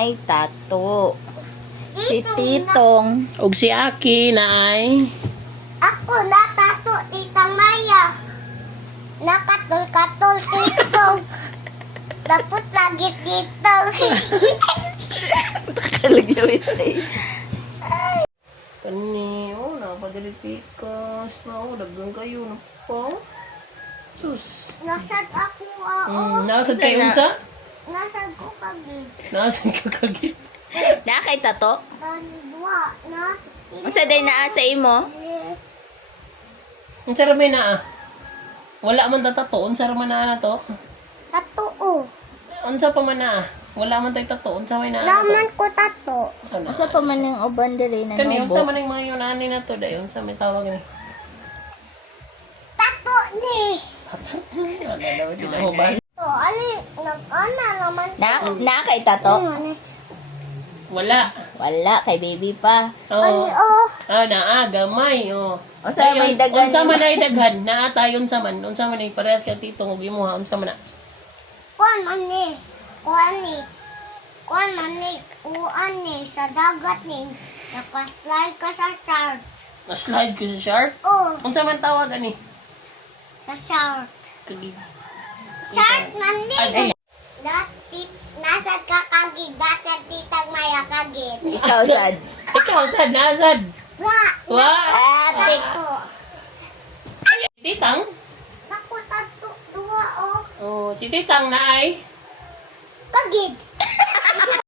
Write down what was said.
may tato. Si Titong. Ug si Aki na ay Ako natato, Tita Maya. Nakatol-katol, Titong. Dapat lagi dito. Kalagawit ay. kani napadili pikas na daghan kayo na po. Sus. Nasad ako, oo. Nasad kayo unsa? Nasad ko kagid. Nasad ka kagit. Na kay tato? Dua na. Unsa day naa sa imo? Unsa ra may naa? Wala man ta tato, unsa ra man naa na to? Tato, oh. Unsa pa man naa? Wala man tay tato, unsa may naa na to? Laman ko tato. Ano? Unsa pa man yung uban diri na Kani unsa nubo? man yung mga yunani na to day? Unsa may tawag ni? Tato ni. Ano daw di na huban? To, ali, nag-ana naman ko. Na kay tato? Ano, Wala. Wala kay baby pa. Ani, Oh. oh. Naa gamay oh. Unsa may dagan? Unsa man ay daghan? Naa tayon sa man. Unsa man ay parehas ka tito ug imo ha unsa man na? Kuan man ni. Kuan ni. Kuan man ni. Kuan ni. Sa dagat ni. Nakaslide ka sa shark. Na-slide ko sa shark. Oh, Unsa man tawag ani? sa shark. Kagi. Shark man ni. Ay, Dati, nasad ka kagid. Dasad titang maya kagid. Ikaw sad. ikaw sad nasad. Wa. Wa. Tato. Titang. Ako tato. Dua, oh. Oh, si Titang na ay Kagid.